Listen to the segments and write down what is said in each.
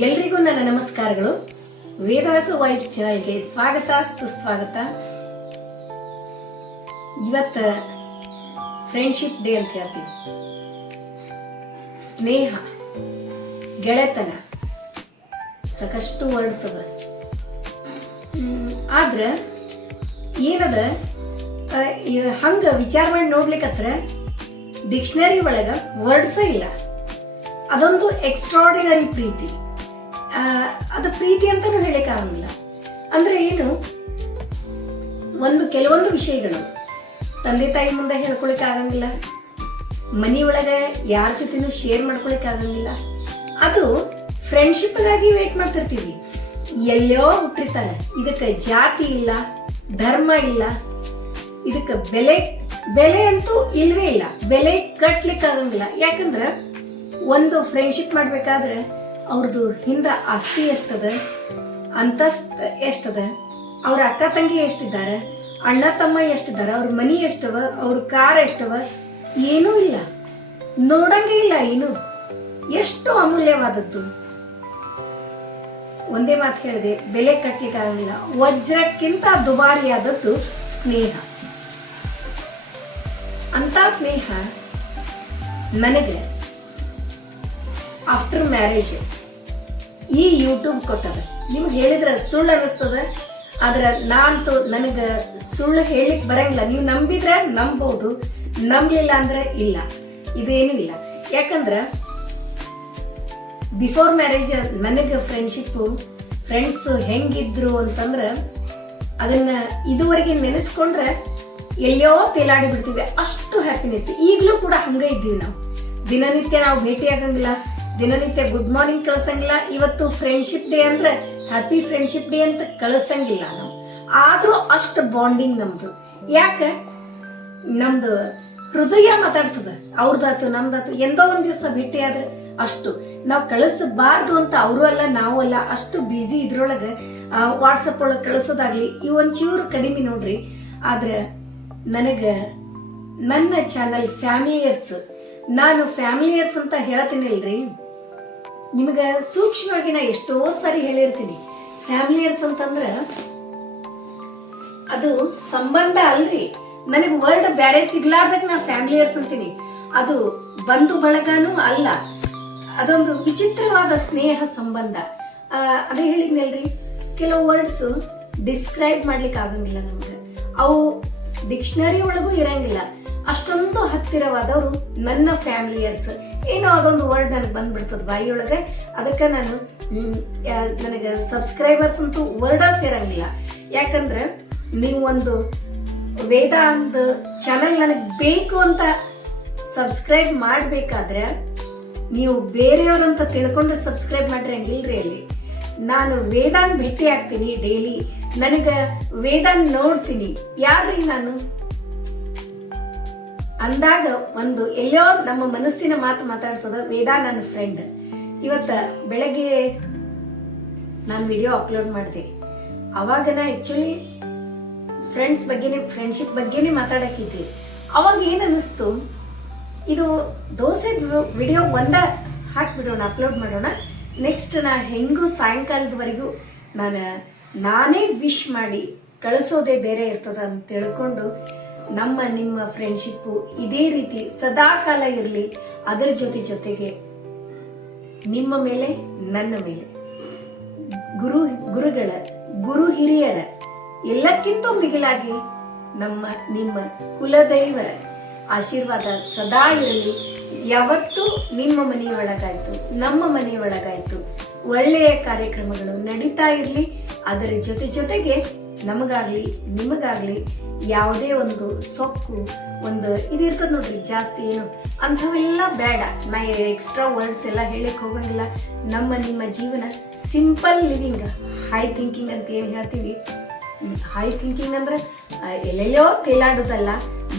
ಎಲ್ರಿಗೂ ನನ್ನ ನಮಸ್ಕಾರಗಳು. ವೇದವಾಸ ವೈಬ್ಸ್ ಚಾನಲ್ಗೆ ಸ್ವಾಗತ, ಸುಸ್ವಾಗತ. ಇವತ್ತ ಫ್ರೆಂಡ್ಶಿಪ್ ಡೇ ಅಂತ ಹೇಳ್ತೀವಿ. ಸ್ನೇಹ, ಗೆಳೆತನ, ಸಾಕಷ್ಟು ವರ್ಡ್ಸ್ ಅದ ಆದ್ರೆ ಏನದ ಹಂಗ ವಿಚಾರ ಮಾಡಿ ನೋಡ್ಲಿಕ್ಕತ್ರ ಡಿಕ್ಷನರಿ ಒಳಗ ವರ್ಡ್ಸ ಇಲ್ಲ. ಅದೊಂದು ಎಕ್ಸ್ಟ್ರಾರ್ಡಿನರಿ ಪ್ರೀತಿ. ಅದು ಪ್ರೀತಿ ಅಂತಲೂ ಆಗಂಗಿಲ್ಲ ಅಂದ್ರೆ ಏನು? ಒಂದು ಕೆಲವೊಂದು ವಿಷಯಗಳು. ತಂದೆ ತಾಯಿ ಮುಂದೆ ಹೇಳ್ಕೊಳಕ್ ಆಗಂಗಿಲ್ಲ. ಮನೆಯೊಳಗೆ ಯಾರ ಜೊತೆನೂ ಶೇರ್ ಮಾಡ್ಕೊಳಕ್ ಆಗಂಗಿಲ್ಲ. ಅದು ಫ್ರೆಂಡ್ಶಿಪ್ಗಾಗಿ ವೇಟ್ ಮಾಡ್ತಿರ್ತೀವಿ. ಎಲ್ಲೋ ಹುಟ್ಟಿರ್ತಾರೆ ಇದಕ್ಕೆ ಜಾತಿ ಇಲ್ಲ, ಧರ್ಮ ಇಲ್ಲ. ಇದಕ್ಕೆ ಬೆಲೆ ಬೆಲೆ ಅಂತೂ ಇಲ್ವೇ ಇಲ್ಲ. ಬೆಲೆ ಕಟ್ಲಿಕ್ಕೆ ಆಗಂಗಿಲ್ಲ. ಯಾಕಂದ್ರೆ ಒಂದು ಫ್ರೆಂಡ್ಶಿಪ್ ಮಾಡ್ಬೇಕಾದ್ರೆ ಅವ್ರದ್ದು ಹಿಂದ ಆಸ್ತಿ ಎಷ್ಟದ, ಅಂತಸ್ತ್ ಎಷ್ಟದ, ಅವ್ರ ಅಕ್ಕ ತಂಗಿ ಎಷ್ಟಿದ್ದಾರೆ, ಅಣ್ಣ ತಮ್ಮ ಎಷ್ಟಿದ್ದಾರೆ, ಅವ್ರ ಮನಿ ಎಷ್ಟವ, ಅವ್ರ ಕಾರ್ ಎಷ್ಟವ, ಏನೂ ಇಲ್ಲ. ನೋಡಂಗೆ ಇಲ್ಲ ಏನು? ಎಷ್ಟು ಅಮೂಲ್ಯವಾದದ್ದು. ಒಂದೇ ಮಾತು ಹೇಳಿದೆ, ಬೆಲೆ ಕಟ್ಟಲಿಕ್ಕೆ ಆಗಂಗಿಲ್ಲ. ವಜ್ರಕ್ಕಿಂತ ದುಬಾರಿಯಾದದ್ದು ಸ್ನೇಹ. ಅಂತ ಸ್ನೇಹ ನನಗೆ ಆಫ್ಟರ್ ಮ್ಯಾರೇಜ್ ಈ ಯೂಟ್ಯೂಬ್ ಕೊಟ್ಟದ. ನಿಮ್ಗೆ ಹೇಳಿದ್ರೆ ಸುಳ್ಳು ಅನಿಸ್ತದ ಆದ್ರೆ ನಾನಂತೂ ನನಗೆ ಸುಳ್ಳು ಹೇಳಲಿಕ್ಕೆ ಬರಂಗಿಲ್ಲ. ನೀವು ನಂಬಿದ್ರೆ ನಂಬೋದು. ನಂಬಲಿಲ್ಲ ಅಂದ್ರೆ ಇಲ್ಲ. ಇದೇನೂ ಇಲ್ಲ. ಯಾಕಂದ್ರೆ ಬಿಫೋರ್ ಮ್ಯಾರೇಜ್ ನನಗೆ ಫ್ರೆಂಡ್ಶಿಪ್ಪು ಫ್ರೆಂಡ್ಸ್ ಹೆಂಗಿದ್ರು ಅಂತಂದ್ರೆ ಅದನ್ನ ಇದುವರೆಗೆ ನೆನೆಸ್ಕೊಂಡ್ರೆ ಎಲ್ಲೋ ತೇಲಾಡಿ ಬಿಡ್ತೀವಿ. ಅಷ್ಟು ಹ್ಯಾಪಿನೆಸ್ ಈಗಲೂ ಕೂಡ ಹಂಗೆ ಇದ್ದೀವಿ ನಾವು. ದಿನನಿತ್ಯ ನಾವು ಭೇಟಿ ಆಗಂಗಿಲ್ಲ ದಿನನಿತ್ಯ ಗುಡ್ ಮಾರ್ನಿಂಗ್ ಕಳ್ಸಂಗಿಲ್ಲ. ಇವತ್ತು ಫ್ರೆಂಡ್ಶಿಪ್ ಡೇ ಅಂದ್ರೆ ಹ್ಯಾಪಿ ಫ್ರೆಂಡ್ಶಿಪ್ ಡೇ ಅಂತ ಕಳಿಸಂಗಿಲ್ಲ ನಾವು. ಆದ್ರೂ ಅಷ್ಟು ಬಾಂಡಿಂಗ್ ನಮ್ದು. ಯಾಕೆ? ನಮ್ದು ಹೃದಯ ಮಾತಾಡ್ತದ. ಅವ್ರದಾತು, ನಮ್ದಾತು ಎಂದೋ ಒಂದ್ ದಿವಸ ಭೇಟಿ ಆದ್ರೆ ಅಷ್ಟು. ನಾವು ಕಳಿಸಬಾರ್ದು ಅಂತ ಅವರು ಅಲ್ಲ, ನಾವು ಅಲ್ಲ, ಅಷ್ಟು ಬ್ಯುಸಿ ಇದ್ರೊಳಗೆ ವಾಟ್ಸಪ್ ಒಳಗೆ ಕಳಿಸೋದಾಗ್ಲಿ ಇವ್ ಒಂಚೂರು ಕಡಿಮೆ ನೋಡ್ರಿ. ಆದ್ರೆ ನನಗ ನನ್ನ ಚಾನಲ್ ಫ್ಯಾಮಿಲಿಯರ್ಸ್ ನಾನು ಫ್ಯಾಮಿಲಿಯರ್ಸ್ ಅಂತ ಹೇಳ್ತೀನಿ ಅಲ್ರಿ ನಿಮಗೆ ಸೂಕ್ಷ್ಮವಾಗಿ ನಾ ಎಷ್ಟೋ ಸಾರಿ ಹೇಳಿರ್ತೀನಿ. ಫ್ಯಾಮಿಲಿಯರ್ಸ್ ಅಂತಂದ್ರೆ ಅದು ಸಂಬಂಧ ಅಲ್ರಿ. ನನಗೆ ವರ್ಡ್ ಬೇರೆ ಸಿಗ್ಲಾರ್ದಕ್ಕೆ ನಾ ಫ್ಯಾಮಿಲಿಯರ್ಸ್ ಅಂತೀನಿ. ಅದು ಬಂಧು ಬಳಗನೂ ಅಲ್ಲ. ಅದೊಂದು ವಿಚಿತ್ರವಾದ ಸ್ನೇಹ ಸಂಬಂಧ. ಅದೇ ಹೇಳಿದ್ನಲ್ರಿ. ಕೆಲವು ವರ್ಡ್ಸ್ ಡಿಸ್ಕ್ರೈಬ್ ಮಾಡ್ಲಿಕ್ಕೆ ಆಗಂಗಿಲ್ಲ ನಮ್ಗೆ. ಅವು ಡಿಕ್ಷನರಿ ಒಳಗೂ ಇರಂಗಿಲ್ಲ. ಅಷ್ಟೊಂದು ಹತ್ತಿರವಾದವರು ನನ್ನ ಫ್ಯಾಮಿಲಿಯರ್ಸ್. ಏನೋ ಅದೊಂದು ವರ್ಡ್ ನನಗೆ ಬಂದ್ಬಿಡ್ತದೆ ಬಾಯಿಯೊಳಗೆ. ಅದಕ್ಕೆ ನಾನು ನನಗೆ ಸಬ್ಸ್ಕ್ರೈಬರ್ಸ್ ಅಂತೂ ವರ್ಡ ಸೇರಂಗಿಲ್ಲ. ಯಾಕಂದ್ರೆ ನೀವು ಒಂದು ಅಂದ ಚಾನಲ್ ನನಗೆ ಬೇಕು ಅಂತ ಸಬ್ಸ್ಕ್ರೈಬ್ ಮಾಡಬೇಕಾದ್ರೆ ನೀವು ಬೇರೆಯವ್ರಂತ ತಿಳ್ಕೊಂಡು ಸಬ್ಸ್ಕ್ರೈಬ್ ಮಾಡ್ರಿ ಹಂಗಿಲ್ರಿ ಅಲ್ಲಿ. ನಾನು ವೇದಾನ್ ಭೇಟಿ ಆಗ್ತೀನಿ ಡೈಲಿ. ನನಗೆ ವೇದಾನ್ ನೋಡ್ತೀನಿ. ಯಾರ್ರಿ ನಾನು? ಅಂದಾಗ ಒಂದು ಎಲ್ಲೋ ನಮ್ಮ ಮನಸ್ಸಿನ ಮಾತು ಮಾತಾಡ್ತದ, ವೇದಾ ನನ್ನ ಫ್ರೆಂಡ್ ಇವತ್ತ ಬೆಳಗ್ಗೆ ನಾನು ವಿಡಿಯೋ ಅಪ್ಲೋಡ್ ಮಾಡಿದೆ. ಅವಾಗ ನಾ ಆಕ್ಚುಲಿ ಫ್ರೆಂಡ್ಸ್ ಬಗ್ಗೆನೇ ಫ್ರೆಂಡ್ಶಿಪ್ ಬಗ್ಗೆನೇ ಮಾತಾಡಕ್ಕಿದ್ದೆ ಅವಾಗ ಏನು ಅನಿಸ್ತು ಇದು ದೋಸೆ ವಿಡಿಯೋ ಒಂದ ಹಾಕ್ಬಿಡೋಣ ಅಪ್ಲೋಡ್ ಮಾಡೋಣ. ನೆಕ್ಸ್ಟ್ ನಾ ಹೆಂಗೂ ಸಾಯಂಕಾಲದವರೆಗೂ ನಾನು, ನಾನೇ ವಿಶ್ ಮಾಡಿ ಕಳಿಸೋದೇ ಬೇರೆ ಇರ್ತದ ಅಂತ ತಿಳ್ಕೊಂಡು ನಮ್ಮ, ನಿಮ್ಮ ಫ್ರೆಂಡ್ಶಿಪ್ಪು ಇದೇ ರೀತಿ ಸದಾ ಕಾಲ ಇರಲಿ. ಅದರ ಜೊತೆ ಜೊತೆಗೆ ನಿಮ್ಮ ಮೇಲೆ, ನನ್ನ ಮೇಲೆ. ಗುರು, ಗುರುಗಳ, ಗುರು ಹಿರಿಯರ, ಎಲ್ಲಕ್ಕಿಂತ ಮಿಗಿಲಾಗಿ ನಮ್ಮ, ನಿಮ್ಮ ಕುಲದೈವರ ಆಶೀರ್ವಾದ ಸದಾ ಇರಲಿ. ಯಾವತ್ತೂ ನಿಮ್ಮ ಮನೆಯೊಳಗಾಯ್ತು ನಮ್ಮ ಮನೆಯೊಳಗಾಯ್ತು ಒಳ್ಳೆಯ ಕಾರ್ಯಕ್ರಮಗಳು ನಡೀತಾ ಇರಲಿ. ಅದರ ಜೊತೆ ಜೊತೆಗೆ ನಮಗಾಗ್ಲಿ, ನಿಮಗಾಗ್ಲಿ ಯಾವುದೇ ಒಂದು ಸೊಕ್ಕು, ಒಂದು ಇದಿರ್ತದ ನೋಡ್ರಿ, ಜಾಸ್ತಿ ಏನು, ಅಂಥವೆಲ್ಲ ಬೇಡ. ನಾ ಎಕ್ಸ್ಟ್ರಾ ವರ್ಡ್ಸ್ ಎಲ್ಲ ಹೇಳಕ್ ಹೋಗಂಗಿಲ್ಲ. ನಮ್ಮ, ನಿಮ್ಮ ಜೀವನ ಸಿಂಪಲ್ ಲಿವಿಂಗ್ ಹೈ ಥಿಂಕಿಂಗ್ ಅಂತ ಏನು ಹೇಳ್ತೀವಿ? ಹೈ ಥಿಂಕಿಂಗ್ ಅಂದ್ರೆ ಎಲ್ಲೆಲ್ಲೋ ತೇಲಾಡೋದಲ್ಲ,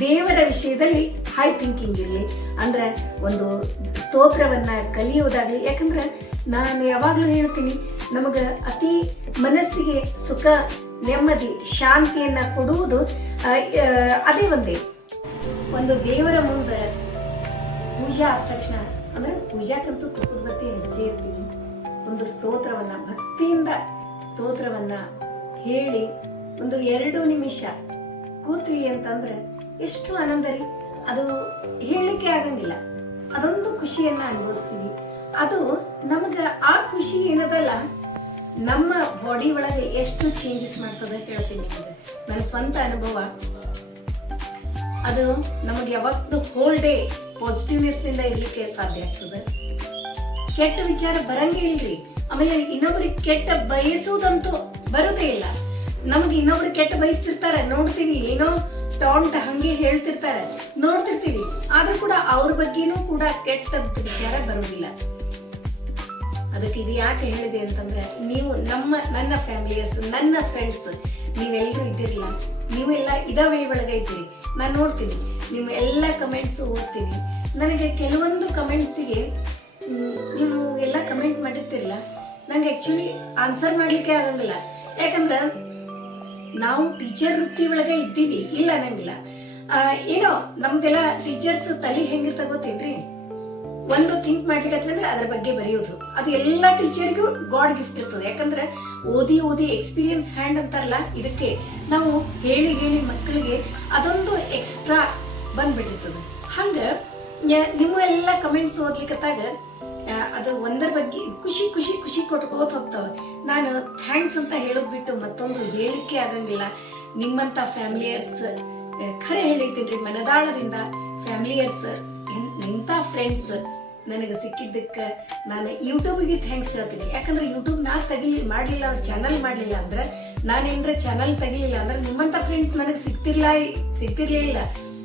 ದೇವರ ವಿಷಯದಲ್ಲಿ ಹೈ ಥಿಂಕಿಂಗ್ ಇರಲಿ. ಅಂದ್ರೆ ಒಂದು ಸ್ತೋತ್ರವನ್ನ ಕಲಿಯೋದಾಗ್ಲಿ ಯಾಕಂದ್ರೆ ನಾನು ಯಾವಾಗಲೂ ಹೇಳ್ತೀನಿ ನಮಗ ಅತಿ ಮನಸ್ಸಿಗೆ ಸುಖ, ನೆಮ್ಮದಿ, ಶಾಂತಿಯನ್ನ ಕೊಡುವುದು ಅದೇ ಒಂದೇ. ಒಂದು ದೇವರ ಮುಂದೆ ಪೂಜಾ ಆದ ತಕ್ಷಣ, ಅಂದ್ರೆ ಪೂಜಾಕ್ಕಂತೂ ತುಪ್ಪದ ಬತ್ತಿ ಹೆಜ್ಜೆ ಇರ್ತೀವಿ. ಒಂದು ಸ್ತೋತ್ರವನ್ನ, ಭಕ್ತಿಯಿಂದ ಸ್ತೋತ್ರವನ್ನ ಹೇಳಿ ಒಂದು ಎರಡು ನಿಮಿಷ ಕೂತ್ವಿ ಅಂತಂದ್ರೆ ಎಷ್ಟು ಆನಂದ ರೀ. ಅದು ಹೇಳಲಿಕ್ಕೆ ಆಗಂಗಿಲ್ಲ. ಅದೊಂದು ಖುಷಿಯನ್ನ ಅನುಭವಿಸ್ತೀವಿ. ಅದು ನಮಗ ಆ ಖುಷಿ ಏನದಲ್ಲ ನಮ್ಮ ಬಾಡಿ ಒಳಗೆ ಎಷ್ಟು ಚೇಂಜಸ್ ಮಾಡ್ತದೆ ಹೇಳ್ತೀನಿ. ನನ್ನ ಸ್ವಂತ ಅನುಭವ. ಅದು ನಮಗೆ ಯಾವತ್ತು ಹೋಲ್ ಡೇ ಪಾಸಿಟಿವ್ನೆಸ್ನಿಂದ ಇರ್ಲಿಕ್ಕೆ ಸಾಧ್ಯ ಆಗ್ತದೆ. ಕೆಟ್ಟ ವಿಚಾರ ಬರಂಗೇ ಇಲ್ರಿ. ಆಮೇಲೆ ಇನ್ನೊಬ್ರಿಗೆ ಕೆಟ್ಟ ಬಯಸುವುದಂತೂ ಬರೋದೇ ಇಲ್ಲ. ನಮ್ಗೆ ಇನ್ನೊಬ್ರು ಕೆಟ್ಟ ಬಯಸ್ತಿರ್ತಾರೆ ನೋಡ್ತೀವಿ ಏನೋ ಟಾಂಟ್ ಹಂಗೆ ಹೇಳ್ತಿರ್ತಾರೆ, ನೋಡ್ತಿರ್ತೀವಿ. ಆದ್ರೂ ಕೂಡ ಅವ್ರ ಬಗ್ಗೆನೂ ಕೂಡ ಕೆಟ್ಟದ ವಿಚಾರ ಬರೋದಿಲ್ಲ. ಅದಕ್ಕೆ ಇದು ಯಾಕೆ ಹೇಳಿದೆ ಅಂತಂದ್ರೆ, ನೀವು ನಮ್ಮ, ನನ್ನ ಫ್ಯಾಮಿಲಿಯರ್ಸ್ ನನ್ನ ಫ್ರೆಂಡ್ಸ್ ನೀವೆಲ್ಲರೂ ಇದ್ದಿರಲ್ಲ ನೀವೆಲ್ಲ ಇದಾವೆ ಒಳಗೆ ಇದ್ದೀರಿ. ನಾನು ನೋಡ್ತೀನಿ. ನಿಮ್ಮ ಎಲ್ಲ ಕಮೆಂಟ್ಸು ಓದ್ತೀನಿ. ನನಗೆ ಕೆಲವೊಂದು ಕಮೆಂಟ್ಸಿಗೆ ನೀವು ಎಲ್ಲ ಕಮೆಂಟ್ ಮಾಡಿರ್ತಿರಲ್ಲ, ನಂಗೆ ಆ್ಯಕ್ಚುಲಿ ಆನ್ಸರ್ ಮಾಡ್ಲಿಕ್ಕೆ ಆಗಂಗಿಲ್ಲ. ಯಾಕಂದ್ರೆ, ನಾವು ಟೀಚರ್ ವೃತ್ತಿ ಒಳಗೆ ಇದ್ದೀವಿ. ಇಲ್ಲ ಅನ್ನಂಗಿಲ್ಲ ಏನೋ, ನಮ್ದೆಲ್ಲ ಟೀಚರ್ಸ್ ತಲೆ ಹೆಂಗಿರ್ತ ಗೊತ್ತೇನ್ರಿ? ಒಂದು ಥಿಂಕ್ ಮಾಡ್ಲಿಕ್ಕೆ ಅಂದ್ರೆ ಅದ್ರ ಬಗ್ಗೆ ಬರೆಯೋದು. ಅದು ಎಲ್ಲ ಟೀಚರ್ಗೂ ಗಾಡ್ ಗಿಫ್ಟ್ ಇರ್ತದೆ. ಯಾಕಂದ್ರೆ ಓದಿ ಓದಿ ಎಕ್ಸ್ಪೀರಿಯನ್ಸ್ ಹ್ಯಾಂಡ್ ಅಂತಾರಲ್ಲ, ಇದಕ್ಕೆ ನಾವು ಹೇಳಿ ಹೇಳಿ ಮಕ್ಕಳಿಗೆ ಅದೊಂದು ಎಕ್ಸ್ಟ್ರಾ ಬಂದ್ಬಿಟ್ಟಿರ್ತದೆ. ಹಂಗೆ ನಿಮ್ಮ ಎಲ್ಲ ಕಮೆಂಟ್ಸ್ ಓದ್ಲಿಕ್ಕತ್ತಾಗ ಅದು ಒಂದರ ಬಗ್ಗೆ ಖುಷಿ ಖುಷಿ ಖುಷಿ ಕೊಟ್ಕೋತ ಹೋಗ್ತಾವ. ನಾನು ಥ್ಯಾಂಕ್ಸ್ ಅಂತ ಹೇಳೋದ್ ಬಿಟ್ಟು ಮತ್ತೊಂದು ಹೇಳಿಕೆ ಆಗಂಗಿಲ್ಲ. ನಿಮ್ಮಂತ ಫ್ಯಾಮಿಲಿಯರ್ಸ್ ಖರೆ ಹೇಳಿದ್ದೀನಿ ಮನದಾಳದಿಂದ ಫ್ಯಾಮಿಲಿಯರ್ಸ್. ಇಂಥ ಫ್ರೆಂಡ್ಸ್ ನನಗೆ ಸಿಕ್ಕಿದ್ದಕ್ಕೆ ನಾನು ಯೂಟ್ಯೂಬಿಗೆ ಥ್ಯಾಂಕ್ಸ್ ಹೇಳ್ತೀನಿ. ಯಾಕಂದ್ರೆ ಯೂಟ್ಯೂಬ್ ನಾ ತೆಗಿಲಿ, ಮಾಡಲಿಲ್ಲ ಚಾನಲ್ ಮಾಡಲಿಲ್ಲ ಅಂದ್ರೆ ನಾನೇನ್ರ ಚಾನಲ್ ತೆಗಿಲಿಲ್ಲ ಅಂದ್ರೆ ನಿಮ್ಮಂಥ ಫ್ರೆಂಡ್ಸ್ ನನಗೆ ಸಿಗ್ತಿರ್ಲ ಸಿಗ್ತಿರ್ಲಿಲ್ಲ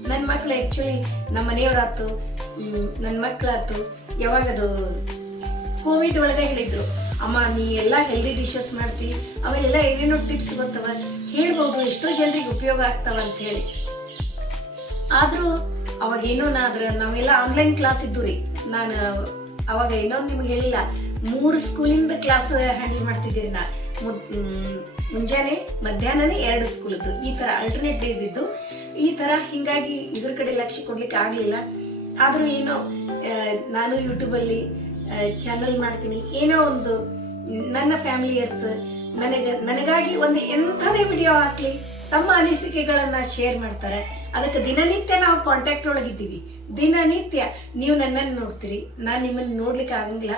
ನನ್ನ ಮಕ್ಳು ಆ್ಯಕ್ಚುಲಿ ನಮ್ಮ ಮನೆಯವರಾತು ನನ್ನ ಮಕ್ಕಳಾತು ಯಾವಾಗದು ಕೋವಿಡ್ ಒಳಗೆ ಹೇಳಿದ್ರು, ಅಮ್ಮ, ನೀ ಎಲ್ಲ ಹೆಲ್ದಿ ಡಿಶಸ್ ಮಾಡ್ತಿ ಅವೆಲ್ಲ ಏನೇನೋ ಟಿಪ್ಸ್ ಗೊತ್ತವ? ಹೇಳ್ಬೋದು, ಎಷ್ಟೋ ಜನರಿಗೆ ಉಪಯೋಗ ಆಗ್ತಾವ ಅಂತ ಹೇಳಿ. ಆದ್ರೂ ಅವಾಗ ಏನೋ ನಾ ಅದ್ರ ನಾವೆಲ್ಲ ಆನ್ಲೈನ್ ಕ್ಲಾಸ್ ಇದ್ದು ರೀ ನಾನು ಅವಾಗ ಇನ್ನೊಂದು ನಿಮ್ಗೆ ಹೇಳಿಲ್ಲ, ಮೂರು ಸ್ಕೂಲಿಂದ ಕ್ಲಾಸ್ ಹ್ಯಾಂಡಲ್ ಮಾಡ್ತಿದ್ದೀರಿ ನಾ. ಮುಂಜಾನೆ, ಮಧ್ಯಾಹ್ನನೇ ಎರಡು ಸ್ಕೂಲ್ ಇದ್ದು. ಈ ತರ ಅಲ್ಟರ್ನೇಟ್ ಡೇಸ್ ಇದ್ದು. ಈ ತರ ಹಿಂಗಾಗಿ ಇದ್ರ ಕಡೆ ಲಕ್ಷ್ಯ ಕೊಡ್ಲಿಕ್ಕೆ ಆಗಲಿಲ್ಲ. ಆದರೂ ಏನೋ ನಾನು ಯೂಟ್ಯೂಬಲ್ಲಿ ಚಾನಲ್ ಮಾಡ್ತೀನಿ. ಏನೋ ಒಂದು, ನನ್ನ ಫ್ಯಾಮಿಲಿಯರ್ಸ್ ನನಗೆ, ನನಗಾಗಿ ಒಂದು ಎಂಥದೇ ವಿಡಿಯೋ ಹಾಕ್ಲಿ. ತಮ್ಮ ಅನಿಸಿಕೆಗಳನ್ನ ಶೇರ್ ಮಾಡ್ತಾರೆ. ಅದಕ್ಕೆ ದಿನನಿತ್ಯ ನಾವು ಕಾಂಟ್ಯಾಕ್ಟ್ ಒಳಗಿದ್ದೀವಿ. ದಿನನಿತ್ಯ ನೀವು ನನ್ನನ್ನು ನೋಡ್ತೀರಿ. ನಾನು ನಿಮ್ಮನ್ನು ನೋಡ್ಲಿಕ್ಕೆ ಆಗಂಗಿಲ್ಲ.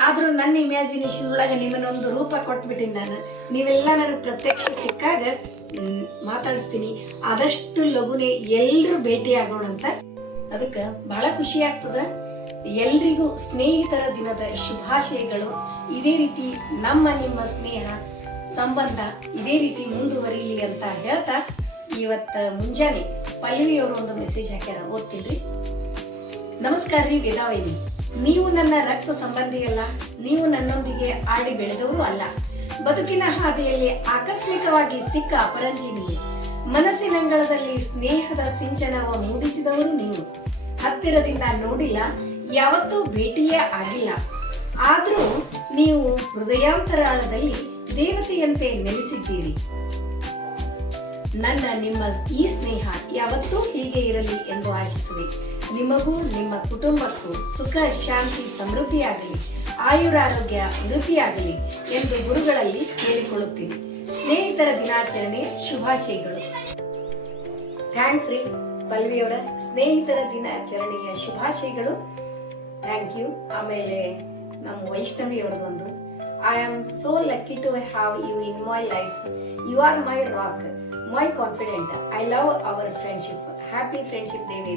ಆದ್ರೂ ನನ್ನ ಇಮ್ಯಾಜಿನೇಷನ್ ಒಳಗೆ ನಿಮ್ಮನ್ನೊಂದು ರೂಪ ಕೊಟ್ಬಿಟ್ಟಿನಿ ನಾನು. ನೀವೆಲ್ಲ ನನಗೆ ಪ್ರತ್ಯಕ್ಷ ಸಿಕ್ಕಾಗ ಮಾತಾಡಿಸ್ತೀನಿ. ಆದಷ್ಟು ಲಘುನೇ ಎಲ್ಲರೂ ಭೇಟಿ ಆಗೋಣ ಅಂತ. ಅದಕ್ಕೆ ಬಹಳ ಖುಷಿ ಆಗ್ತದ. ಎಲ್ರಿಗೂ ಸ್ನೇಹಿತರ ದಿನದ ಶುಭಾಶಯಗಳು. ಇದೇ ರೀತಿ ನಮ್ಮ ನಿಮ್ಮ ಸ್ನೇಹ. ಸಂಬಂಧ ಇದೇ ರೀತಿ ಮುಂದುವರಿಲಿ ಅಂತ ಹೇಳ್ತಾ ಇವತ್ತ ಮುಂಜಾನೆ ಪಲ್ಲವಿ ಅವರು ಒಂದು ಮೆಸೇಜ್ ಹಾಕ್ಯಾರ, ಓದ್ತೀನಿ. ನಮಸ್ಕಾರ ರೀ ವೇದಾವಿನಿ. ನೀವು ನನ್ನ ರಕ್ತ ಸಂಬಂಧಿಯಲ್ಲ ನೀವು ನನ್ನೊಂದಿಗೆ ಆಡಿ ಬೆಳೆದವರು ಅಲ್ಲ. ಬದುಕಿನ ಹಾದಿಯಲ್ಲಿ ಆಕಸ್ಮಿಕವಾಗಿ ಸಿಕ್ಕ ಅಪರಂಜಿ ನೀವು ಮನಸ್ಸಿನಂಗಳದಲ್ಲಿ ಸ್ನೇಹದ ಸಿಂಚನವ ಮೂಡಿಸಿದವರು ನೀವು. ಹತ್ತಿರದಿಂದ ನೋಡಿಲ್ಲ, ಯಾವತ್ತೂ ಭೇಟಿಯೇ ಆಗಿಲ್ಲ. ಆದರೂ ನೀವು ಹೃದಯಾಂತರಾಳದಲ್ಲಿ ದೇವತೆಯಂತೆ ನೆಲೆಸಿದ್ದೀರಿ. ನನ್ನ ನಿಮ್ಮ ಈ ಸ್ನೇಹ ಯಾವತ್ತೂ ಹೀಗೆ ಇರಲಿ ಎಂದು ಆಶಿಸುವೆ. ನಿಮಗೂ ನಿಮ್ಮ ಕುಟುಂಬಕ್ಕೂ ಸುಖ, ಶಾಂತಿ, ಸಮೃದ್ಧಿಯಾಗಲಿ, ಆಯುರಾರೋಗ್ಯ ವೃದ್ಧಿಯಾಗಲಿ ಎಂದು ಗುರುಗಳಲ್ಲಿ ಕೇಳಿಕೊಳ್ಳುತ್ತೀನಿ. ಸ್ನೇಹಿತರ ದಿನಾಚರಣೆ ಶುಭಾಶಯಗಳು. ಥ್ಯಾಂಕ್ಸ್ ರೀ ಪಲ್ವಿಯವರ ಸ್ನೇಹಿತರ ದಿನಾಚರಣೆಯ ಶುಭಾಶಯಗಳು. Thank you. ಆಮೇಲೆ ನಮ್ಮ ವೈಷ್ಣವಿ ಅವ್ರದ್ದೊಂದು I so so lucky to have you in my life you are my rock my confident I love friendship. Happy friendship day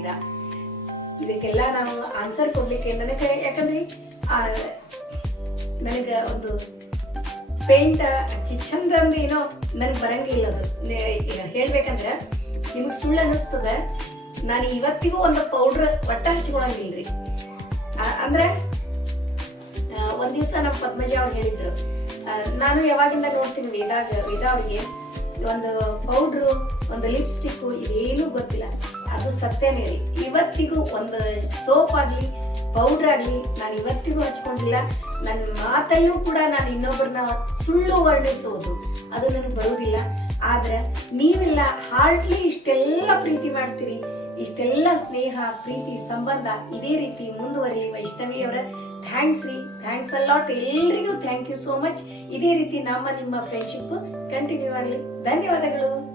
ಇದಕ್ಕೆಲ್ಲ ನಾವು ಆನ್ಸರ್ ಕೊಡ್ಲಿಕ್ಕೆ ನನಗೆ, ಯಾಕಂದ್ರೆ ನನಗೆ ಒಂದು ಪೇಂಟ್ ಚಂದ ಅಂದ್ರೆ ಏನೋ ನನಗೆ ಬರಂಗಿಲ್ಲ ಅದು. ಹೇಳ್ಬೇಕಂದ್ರೆ, ನಿಮ್ಗೆ ಸುಳ್ಳು ಅನ್ನಿಸ್ತದ. ನಾನು ಇವತ್ತಿಗೂ ಒಂದು ಪೌಡ್ರ್ ಒಟ್ಟ ಹಚ್ಕೊಳಂಗಿಲ್ರಿ ಅಂದ್ರೆ ಒಂದ್ ದಿವಸ ನಮ್ಮ ಪದ್ಮಜ ಅವ್ರು ಹೇಳಿದ್ರು. ನಾನು ಯಾವಾಗಿಂದ ನೋಡ್ತೀನಿ ವೇದಾಗ, ವೇದ ಅವ್ರಿಗೆ, ಒಂದು ಪೌಡ್ರು, ಒಂದು ಲಿಪ್ಸ್ಟಿಕ್ ಇದೇನು ಗೊತ್ತಿಲ್ಲ. ಅದು ಸತ್ಯನೇ ರೀ. ಇವತ್ತಿಗೂ ಒಂದು ಸೋಪ್ ಆಗ್ಲಿ, ಪೌಡರ್ ಆಗ್ಲಿ ನಾನು ಇವತ್ತಿಗೂ ಹಚ್ಕೊಂಡಿಲ್ಲ. ನನ್ನ ಮಾತಲ್ಲೂ ಕೂಡ ನಾನು ಇನ್ನೊಬ್ಬರನ್ನ ಸುಳ್ಳು ವರ್ಣಿಸೋದು. ಅದು ನನಗೆ ಬರುವುದಿಲ್ಲ ಆದ್ರೆ ನೀವೆಲ್ಲ ಹಾರ್ಟ್ಲಿ ಇಷ್ಟೆಲ್ಲ ಪ್ರೀತಿ ಮಾಡ್ತೀರಿ. ಇಷ್ಟೆಲ್ಲ ಸ್ನೇಹ, ಪ್ರೀತಿ, ಸಂಬಂಧ ಇದೇ ರೀತಿ ಮುಂದುವರಿ ವೈಷ್ಣವಿಯವರ ಥ್ಯಾಂಕ್ಸ್ ರೀ. ಥ್ಯಾಂಕ್ಸ್ ಅಲಾಟ್ ಎಲ್ರಿಗೂ ಥ್ಯಾಂಕ್ ಯು ಸೋ ಮಚ್ ಇದೇ ರೀತಿ ನಮ್ಮ ನಿಮ್ಮ ಫ್ರೆಂಡ್ಶಿಪ್ ಕಂಟಿನ್ಯೂ ಆಗಲಿ. ಧನ್ಯವಾದಗಳು.